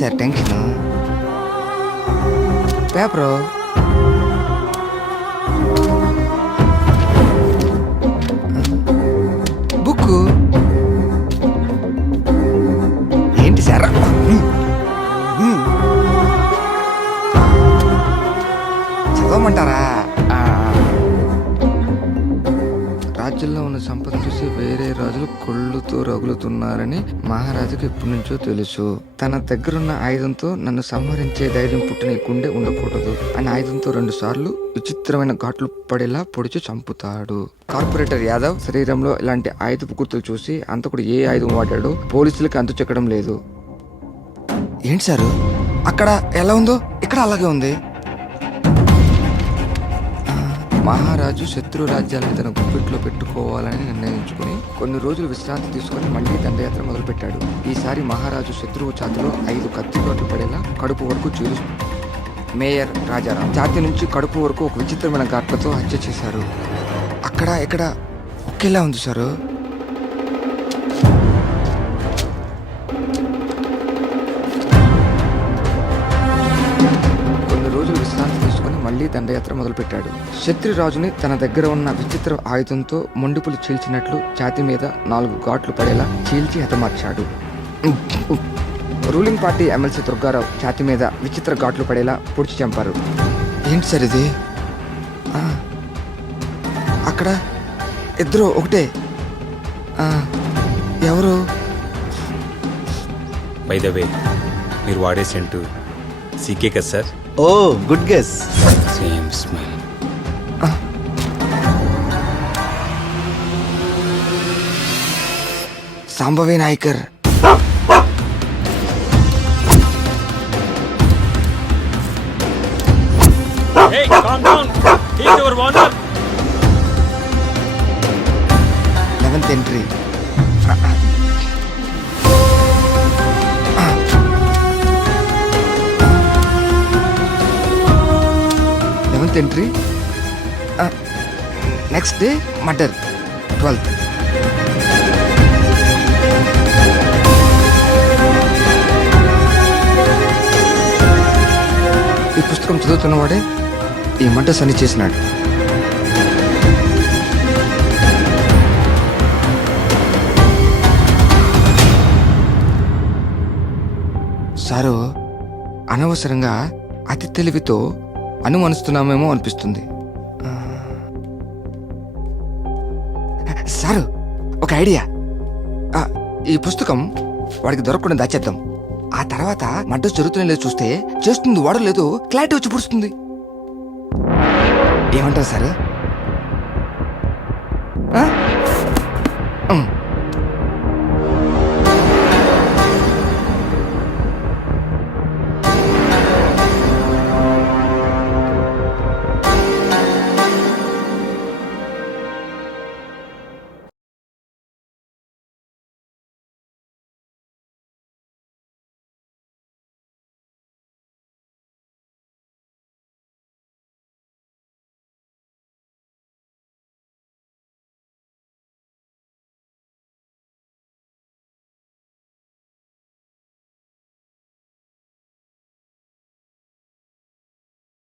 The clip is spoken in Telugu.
Sir tension? పేపరు బుక్ ఏంటి సార్? చదవమంటారా? రాజ్యంలో ఉన్న సంపద చూసి వేరే రాజులు కొళ్ళుతో రగులుతున్నారని మహారాజుకు ఎప్పటి నుంచో తెలుసు. తన దగ్గరున్న ఆయుధంతో నన్ను సంహరించే ధైర్యం పుట్టిన గుండె ఉండకూడదు అని ఆయుధంతో 2 సార్లు విచిత్రమైన ఘాట్లు పడేలా పొడిచి చంపుతాడు. కార్పొరేటర్ యాదవ్ శరీరంలో ఇలాంటి ఆయుధపు గుర్తులు చూసి అంతకుడు ఏ ఆయుధం వాడాడో పోలీసులకి అంతు చెక్కడం లేదు. ఏంటి సారు అక్కడ ఎలా ఉందో ఇక్కడ అలాగే ఉంది. మహారాజు శత్రు రాజ్యాలను తన గుప్పిట్లో పెట్టుకోవాలని నిర్ణయించుకుని కొన్ని రోజులు విశ్రాంతి తీసుకుని మళ్లీ దండయాత్ర మొదలుపెట్టాడు. ఈసారి మహారాజు శత్రువు ఛాతిలో 5 కత్తిగాట్లు పడేలా కడుపు వరకు చీలు. మేయర్ రాజారాం ఛాతి నుంచి కడుపు వరకు ఒక విచిత్రమైన ఘాట్లతో హత్య చేశారు. అక్కడ ఇక్కడ ఒకేలా ఉంది సారు. మళ్లీ దండయాత్ర మొదలుపెట్టాడు. శత్రురాజుని తన దగ్గర ఉన్న విచిత్ర ఆయుధంతో మొండిపులు చీల్చినట్లు ఛాతి మీద 4 ఘాట్లు పడేలా చీల్చి హతమార్చాడు. రూలింగ్ పార్టీ ఎమ్మెల్సీ దుర్గారావు ఛాతి మీద విచిత్ర ఘాట్లు పడేలా పొడిచి చంపారు. ఏంటి సార్ ఇది? అక్కడ ఇద్దరు ఒకటే. ఎవరు? బై ద వే మీరు వాడే సెంటు సీకే కదా sir? Oh good guess. Same smell. Sambhavi Nayakar. Hey, calm down. He's our owner. 11th entry. Entry. Next day murder. 12th. ఈ పుస్తకం చదువుతున్నవాడే ఈ మర్డర్స్ అన్ని చేసినాడు. సారు అనవసరంగా అతి తెలివితో అనుమానిస్తున్నామేమో అనిపిస్తుంది. సారు ఒక ఐడియా. ఈ పుస్తకం వాడికి దొరకకుండా దాచేద్దాం. ఆ తర్వాత మర్డర్స్ జరుగుతున్నా లేదు చూస్తే చేస్తుంది వాడు లేదు క్లారిటీ వచ్చి పుడుస్తుంది. ఏమంటారు సారు?